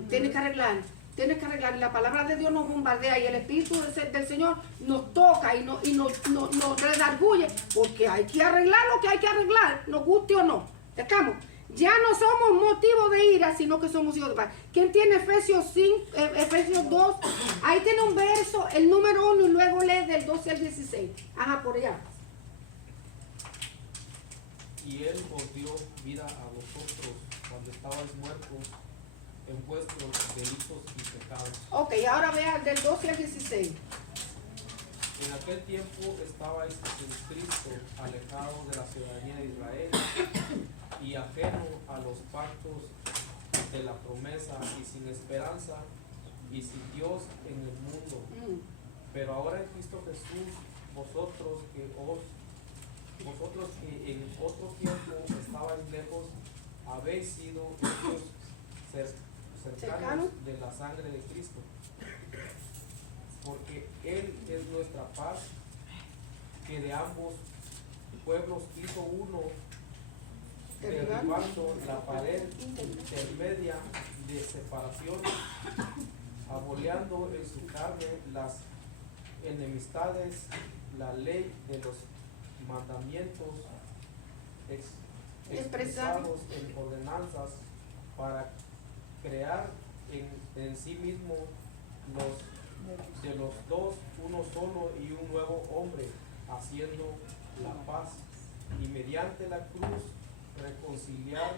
tienes que arreglar. Tienes que arreglar. La palabra de Dios nos bombardea y el Espíritu del Señor nos toca y nos redarguye, porque hay que arreglar lo que hay que arreglar, nos guste o no. ¿Estamos? Ya no somos motivo de ira, sino que somos hijos de paz. ¿Quién tiene Efesios 2? Ahí tiene un verso, el número 1, y luego lee del 12 al 16. Ajá, por allá. Y Él os dio vida a vosotros cuando estabais muertos en vuestros delitos y pecados. Ok, ahora vea del 12 al 16. En aquel tiempo estabais en Cristo, alejados de la ciudadanía de Israel y ajeno a los pactos de la promesa y sin esperanza y sin Dios en el mundo. Pero ahora en Cristo Jesús, vosotros que en otro tiempo estabais lejos, habéis sido hechos cercanos de la sangre de Cristo, porque Él es nuestra paz, que de ambos pueblos hizo uno, derribando la pared intermedia de separación, aboleando en su carne las enemistades, la ley de los mandamientos expresados en ordenanzas, para crear en sí mismo de los dos uno solo y un nuevo hombre, haciendo la paz, y mediante la cruz reconciliar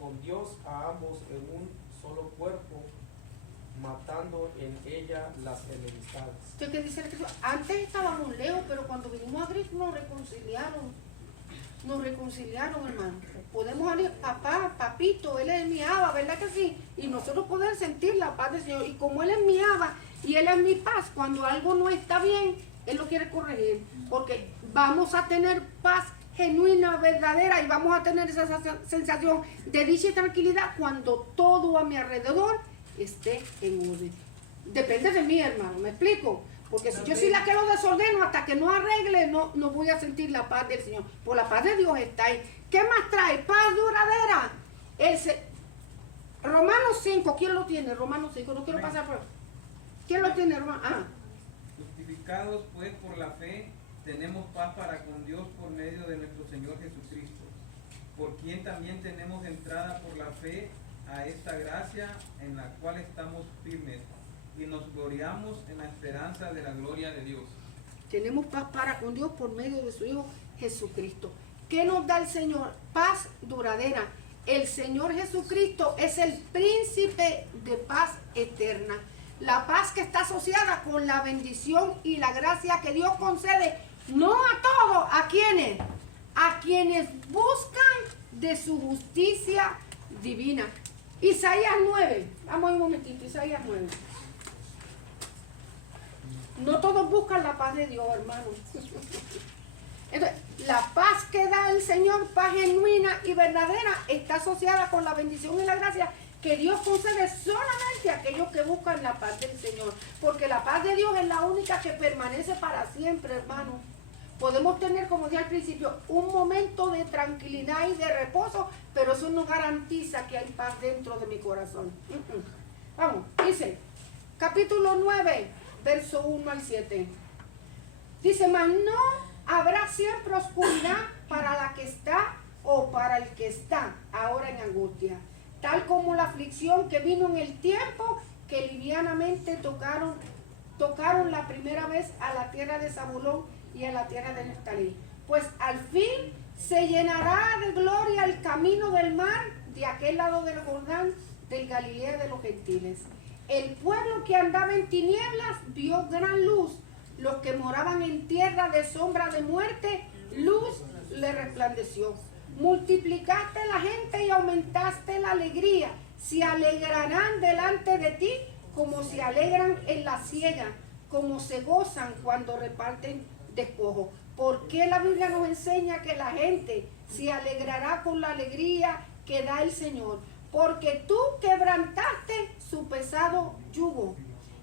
con Dios a ambos en un solo cuerpo, matando en ella las enemistades. Entonces, ¿qué dice la Escritura? Antes estábamos lejos, pero cuando vinimos a Cristo nos reconciliaron. Nos reconciliaron, hermano. Podemos salir, papá, papito, Él es mi Abba, ¿verdad que sí? Y nosotros poder sentir la paz del Señor. Y como Él es mi Abba y Él es mi paz, cuando algo no está bien, Él lo quiere corregir. Porque vamos a tener paz genuina, verdadera, y vamos a tener esa sensación de dicha y tranquilidad cuando todo a mi alrededor esté en orden. Depende de mí, hermano, ¿me explico? Porque si yo soy la que lo desordeno, hasta que no arregle, no voy a sentir la paz del Señor. Por la paz de Dios está ahí. ¿Qué más trae? Paz duradera. Romanos 5, ¿quién lo tiene? Romanos 5, no quiero pasar por... ¿Quién lo tiene, hermano? Justificados pues por la fe, tenemos paz para con Dios por medio de nuestro Señor Jesucristo, por quien también tenemos entrada por la fe a esta gracia en la cual estamos firmes y nos gloriamos en la esperanza de la gloria de Dios. Tenemos paz para con Dios por medio de su Hijo Jesucristo. ¿Qué nos da el Señor? Paz duradera. El Señor Jesucristo es el príncipe de paz eterna. La paz que está asociada con la bendición y la gracia que Dios concede, no a todos, ¿a quiénes? A quienes buscan de su justicia divina. Isaías 9, vamos un momentito, Isaías 9. No todos buscan la paz de Dios, hermanos. Entonces, la paz que da del Señor, paz genuina y verdadera, está asociada con la bendición y la gracia que Dios concede solamente a aquellos que buscan la paz del Señor. Porque la paz de Dios es la única que permanece para siempre, hermano. Podemos tener, como dije al principio, un momento de tranquilidad y de reposo, pero eso no garantiza que hay paz dentro de mi corazón. Vamos, dice, capítulo 9, verso 1 al 7. Dice, mas no habrá siempre oscuridad para la que está o para el que está ahora en angustia, tal como la aflicción que vino en el tiempo que livianamente tocaron la primera vez a la tierra de Zabulón y a la tierra de Neftalí. Pues al fin se llenará de gloria el camino del mar de aquel lado del Jordán, del Galilea de los gentiles. El pueblo que andaba en tinieblas vio gran luz. Los que moraban en tierra de sombra de muerte, luz le resplandeció. Multiplicaste la gente y aumentaste la alegría. Se alegrarán delante de ti como se alegran en la siega, como se gozan cuando reparten despojo. ¿Por qué la Biblia nos enseña que la gente se alegrará con la alegría que da el Señor? Porque tú quebrantaste su pesado yugo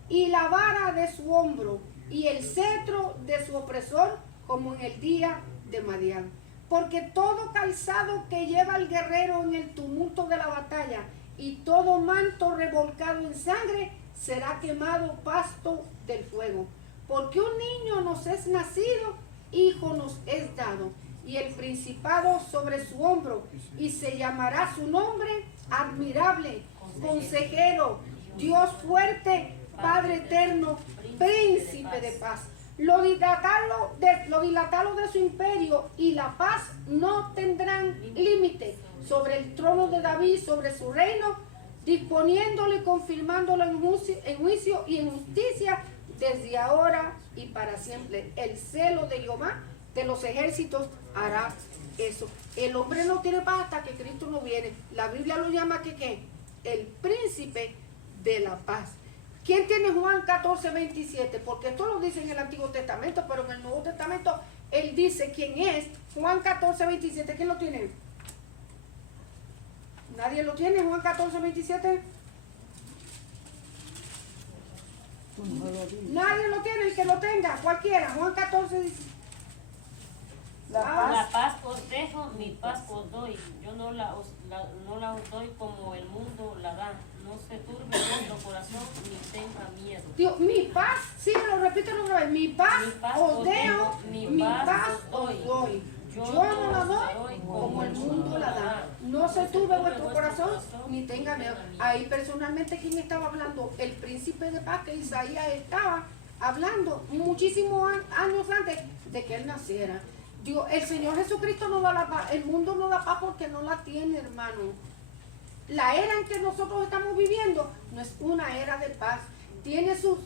y la vara de su hombro y el cetro de su opresor, como en el día de Madián. Porque todo calzado que lleva el guerrero en el tumulto de la batalla y todo manto revolcado en sangre será quemado pasto del fuego. Porque un niño nos es nacido, hijo nos es dado, y el principado sobre su hombro, y se llamará su nombre admirable, consejero, Dios fuerte, Padre eterno, príncipe de paz. Lo dilatado de su imperio y la paz no tendrán límite sobre el trono de David, sobre su reino, disponiéndolo y confirmándolo en juicio y en justicia desde ahora y para siempre. El celo de Jehová de los ejércitos hará eso. El hombre no tiene paz hasta que Cristo no viene. La Biblia lo llama que ¿qué? El príncipe de la paz. ¿Quién tiene Juan 14, 27? Porque esto lo dice en el Antiguo Testamento, pero en el Nuevo Testamento él dice quién es. Juan 14, 27, ¿quién lo tiene? ¿Nadie lo tiene? Juan 14, 27. Nadie lo tiene, el que lo tenga, cualquiera. Juan 14, 17. La paz os dejo, mi paz os doy. Yo no la os doy como el mundo la da. No se turbe vuestro corazón ni tenga miedo. Dios, mi paz, sí, lo repito otra vez. Mi paz os dejo, mi paz os doy. Yo no la doy como el mundo la da. No se turbe vuestro corazón ni tenga miedo. Ahí personalmente, ¿quién estaba hablando? El príncipe de paz que Isaías estaba hablando muchísimos años antes de que él naciera. Dios, el Señor Jesucristo no da la paz. El mundo no da paz porque no la tiene, hermano. La era en que nosotros estamos viviendo no es una era de paz. Tiene sus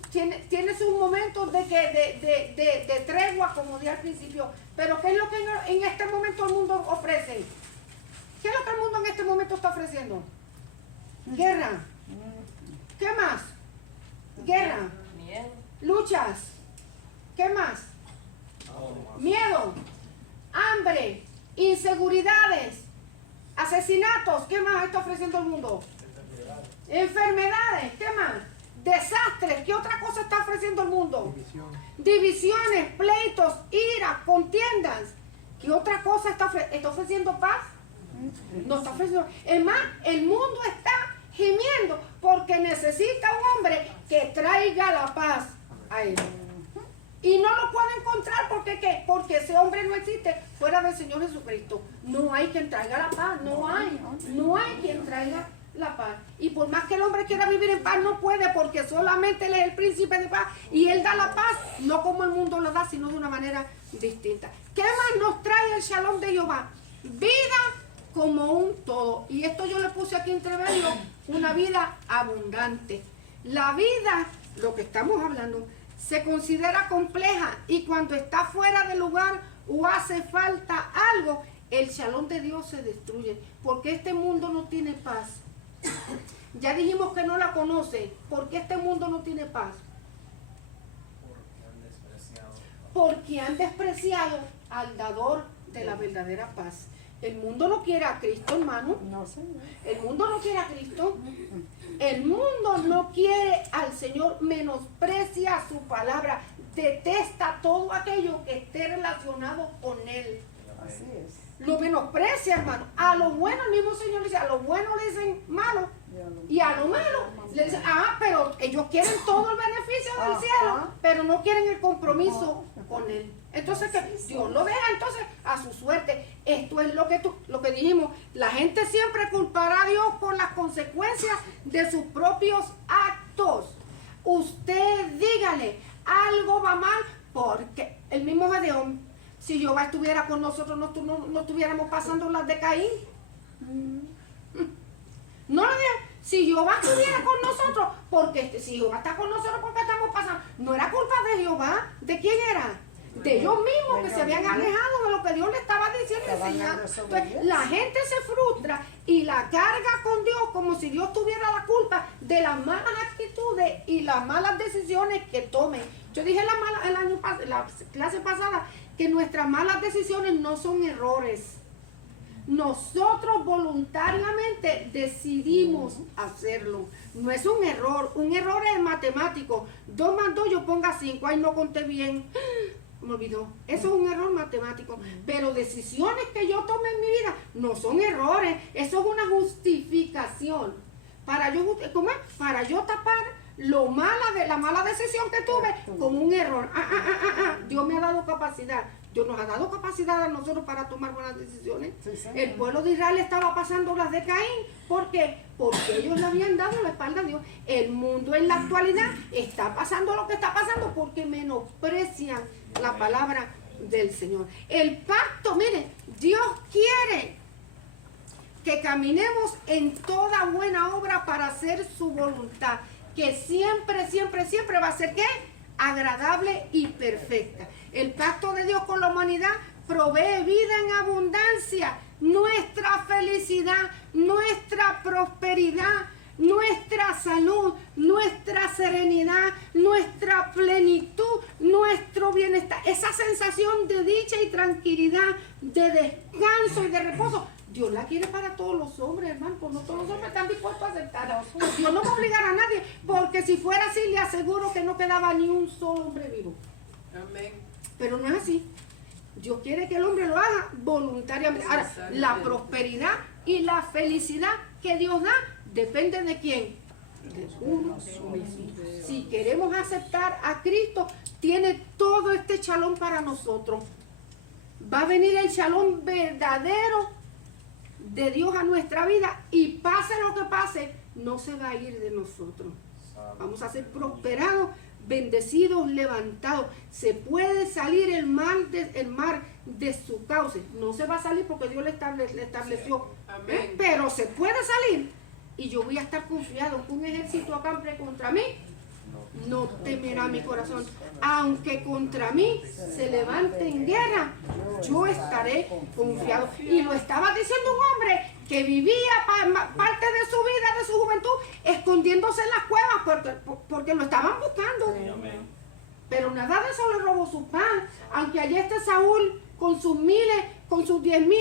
momentos de tregua, como dije al principio. Pero ¿qué es lo que en este momento el mundo ofrece? ¿Qué es lo que el mundo en este momento está ofreciendo? Guerra. ¿Qué más? Guerra. Miedo. Luchas. ¿Qué más? Miedo. Hambre. Inseguridades. Asesinatos. ¿Qué más está ofreciendo el mundo? Enfermedades. ¿Qué más? Desastres. ¿Qué otra cosa está ofreciendo el mundo? Divisiones, pleitos, ira, contiendas. ¿Qué otra cosa está ofreciendo paz? No está ofreciendo. Es más, el mundo está gimiendo porque necesita un hombre que traiga la paz a él. Y no lo puede encontrar porque ¿qué? Porque ese hombre no existe fuera del Señor Jesucristo. No hay quien traiga la paz, no hay quien traiga la paz. Y por más que el hombre quiera vivir en paz, no puede, porque solamente él es el príncipe de paz y él da la paz, no como el mundo la da, sino de una manera distinta. ¿Qué más nos trae el Shalom de Jehová? Vida como un todo. Y esto yo le puse aquí entre medio, una vida abundante. La vida, lo que estamos hablando, se considera compleja y cuando está fuera de lugar o hace falta algo, el Shalom de Dios se destruye, porque este mundo no tiene paz. Ya dijimos que no la conoce. ¿Por qué este mundo no tiene paz? Porque han despreciado al dador de la verdadera paz. El mundo no quiere a Cristo, hermano. No, Señor. El mundo no quiere a Cristo. El mundo no quiere al Señor, menosprecia su palabra, detesta todo aquello que esté relacionado con Él. Así es. Lo menosprecia, hermano. A lo bueno el mismo Señor dice, a lo bueno le dicen malo. Y a lo malo le dicen, pero ellos quieren todo el beneficio del Ajá. cielo, pero no quieren el compromiso con Él. Entonces que Dios lo deja entonces a su suerte. Esto es lo que dijimos. La gente siempre culpará a Dios por las consecuencias de sus propios actos. Usted dígale, algo va mal, porque el mismo Gedeón, si Jehová estuviera con nosotros, no estuviéramos pasando las de Caín. No lo digan. Si Jehová estuviera con nosotros, porque si Jehová está con nosotros, porque estamos pasando. No era culpa de Jehová. ¿De quién era? De ellos mismos, que se habían alejado de lo que Dios le estaba diciendo y enseñando. Entonces, la gente se frustra y la carga con Dios como si Dios tuviera la culpa de las malas actitudes y las malas decisiones que tomen. Yo dije la clase pasada que nuestras malas decisiones no son errores. Nosotros voluntariamente decidimos hacerlo. No es un error es matemático. 2 más 2 yo ponga 5, ay no conté bien, me olvidó. Eso es un error matemático. Pero decisiones que yo tome en mi vida no son errores, eso es una justificación. Para yo tapar la mala decisión que tuve como un error. Dios me ha dado capacidad. Dios nos ha dado capacidad a nosotros para tomar buenas decisiones. Sí, el pueblo de Israel estaba pasando las de Caín. ¿Por qué? Porque ellos le habían dado la espalda a Dios. El mundo en la actualidad está pasando lo que está pasando porque menosprecian la palabra del Señor. El pacto, mire, Dios quiere que caminemos en toda buena obra para hacer su voluntad, que siempre, siempre, siempre va a ser ¿qué? Agradable y perfecta. El pacto de Dios con la humanidad provee vida en abundancia, nuestra felicidad, nuestra prosperidad, nuestra salud, nuestra serenidad, nuestra plenitud, nuestro bienestar, esa sensación de dicha y tranquilidad, de descanso y de reposo. Dios la quiere para todos los hombres, hermano, pues no todos los hombres están dispuestos a aceptarla. Dios no va a obligar a nadie, porque si fuera así, le aseguro que no quedaba ni un solo hombre vivo. Amén. Pero no es así. Dios quiere que el hombre lo haga voluntariamente. Ahora, la prosperidad y la felicidad que Dios da depende de quién. De uno mismo. Si queremos aceptar a Cristo, tiene todo este shalom para nosotros. Va a venir el shalom verdadero de Dios a nuestra vida y pase lo que pase, no se va a ir de nosotros. Vamos a ser prosperados, bendecidos, levantados. Se puede salir el mar de su cauce. No se va a salir porque Dios le estableció. Pero se puede salir. Y yo voy a estar confiado que un ejército acampe contra mí. No temerá mi corazón. Aunque contra mí se levante en guerra, yo estaré confiado. Y lo estaba diciendo un hombre que vivía parte de su vida, de su juventud, escondiéndose en las cuevas porque lo estaban buscando. Pero nada de eso le robó su pan. Aunque allí esté Saúl con sus miles, con sus 10,000,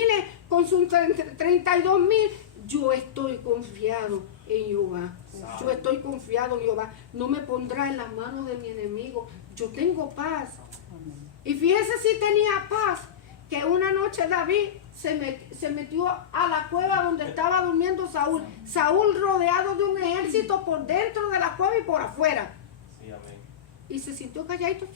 con sus 32,000, yo estoy confiado en Jehová. Yo estoy confiado en Jehová. No me pondrá en las manos de mi enemigo. Yo tengo paz. Y fíjese si tenía paz, que una noche David se metió a la cueva donde estaba durmiendo Saúl. Saúl rodeado de un ejército por dentro de la cueva y por afuera. Y se sintió calladito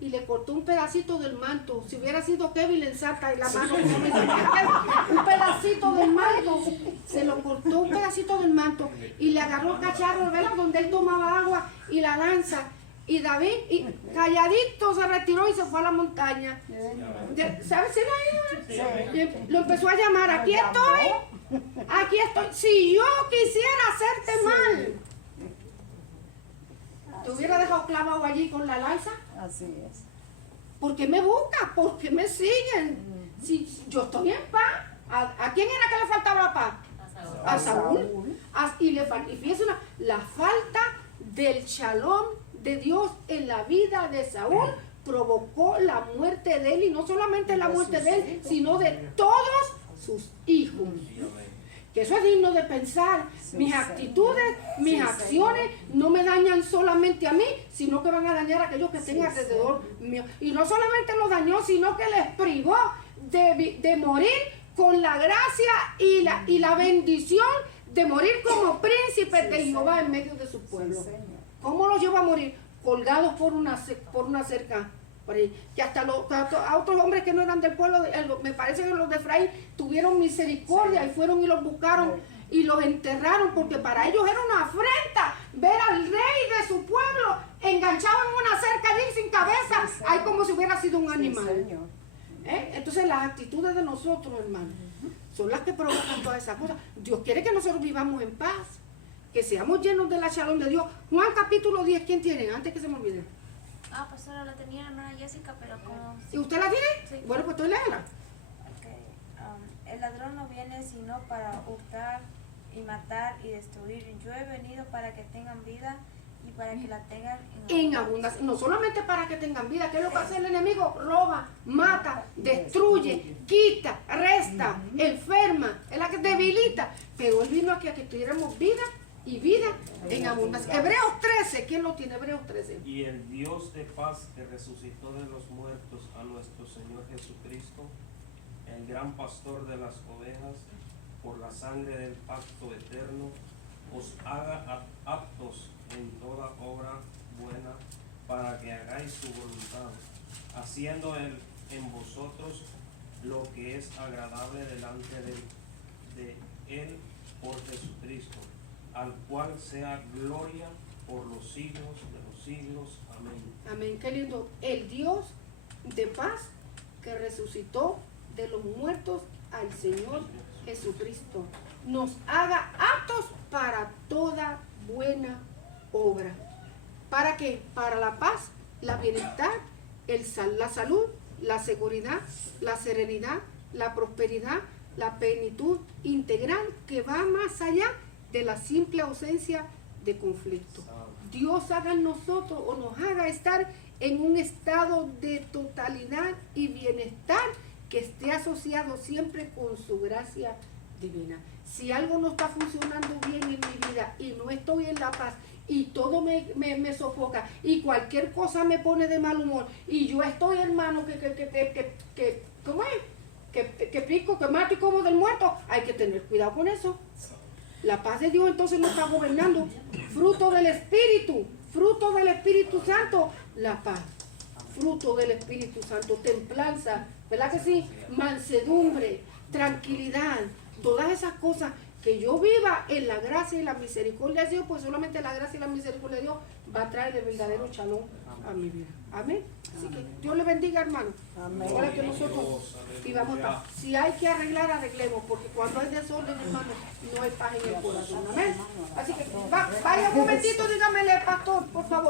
y le cortó un pedacito del manto. Si hubiera sido Kevin, le ensarta en la mano. Un pedacito del manto. Se lo cortó un pedacito del manto y le agarró el cacharro, ¿verdad? Donde él tomaba agua y la lanza. Y David, calladito, se retiró y se fue a la montaña. ¿Sabes si la iba? Lo empezó a llamar. Aquí estoy. Aquí estoy. Si yo quisiera hacerte mal, ¿te hubiera dejado clavado allí con la lanza? Así es. ¿Por qué me buscan? ¿Por qué me siguen? Si yo estoy en paz. ¿A quién era que le faltaba la paz? A Saúl. Y fíjense, la falta del shalom de Dios en la vida de Saúl provocó la muerte de él, y no solamente la muerte de él, sino de todos sus hijos. Que eso es digno de pensar. Mis actitudes, mis acciones no me dañan solamente a mí, sino que van a dañar a aquellos que estén alrededor mío. Y no solamente los dañó, sino que les privó de morir con la gracia y la bendición de morir como príncipes de Jehová en medio de su pueblo. ¿Cómo los llevó a morir? Colgados por una cerca. Por ahí. Que hasta a otros hombres que no eran del pueblo, me parece que los de Efraín tuvieron misericordia y fueron y los buscaron y los enterraron, porque para ellos era una afrenta ver al rey de su pueblo enganchado en una cerca allí sin cabeza, ahí como si hubiera sido un animal. Entonces las actitudes de nosotros, hermanos, son las que provocan todas esas cosas. Dios quiere que nosotros vivamos en paz, que seamos llenos de la shalom de Dios. Juan capítulo 10, ¿quién tiene? Antes que se me olvide. Pastora, la tenía la hermana Jessica, pero como... ¿Y usted la tiene? Sí. Bueno, pues entonces léela. Okay. El ladrón no viene sino para hurtar y matar y destruir. Yo he venido para que tengan vida y para que la tengan en abundancia. No solamente para que tengan vida, ¿qué es lo que hace el enemigo? Roba, mata, destruye, quita, resta, enferma, es la que debilita. Pero él vino aquí a que tuviéramos vida y vida en abundancia. Hebreos 13, ¿quién lo tiene? Hebreos 13. Y el Dios de paz que resucitó de los muertos a nuestro Señor Jesucristo, el gran pastor de las ovejas, por la sangre del pacto eterno, os haga aptos en toda obra buena, para que hagáis su voluntad, haciendo Él en vosotros lo que es agradable delante de Él por Jesucristo, al cual sea gloria por los siglos de los siglos. Amén. Amén, qué lindo. El Dios de paz que resucitó de los muertos al Señor Jesucristo, nos haga aptos para toda buena obra. ¿Para qué? Para la paz, la bienestar, la salud, la seguridad, la serenidad, la prosperidad, la plenitud integral que va más allá de la simple ausencia de conflicto. Dios haga en nosotros o nos haga estar en un estado de totalidad y bienestar que esté asociado siempre con su gracia divina. Si algo no está funcionando bien en mi vida y no estoy en la paz y todo me sofoca y cualquier cosa me pone de mal humor y yo estoy, hermano, ¿cómo es? Que pico, que mato y como del muerto, hay que tener cuidado con eso. La paz de Dios entonces no está gobernando. Fruto del Espíritu Santo, la paz. Fruto del Espíritu Santo, templanza, ¿verdad que sí? Mansedumbre, tranquilidad, todas esas cosas, que yo viva en la gracia y la misericordia de Dios, pues solamente la gracia y la misericordia de Dios va a traer el verdadero shalom a mi vida. Amén. Así que Dios le bendiga, hermano. Amén. Para que nosotros vivamos paz. Si hay que arreglar, arreglemos, porque cuando hay desorden, hermano, no hay paz en el corazón. Amén. Así que vaya un momentito, dígamele, pastor, por favor.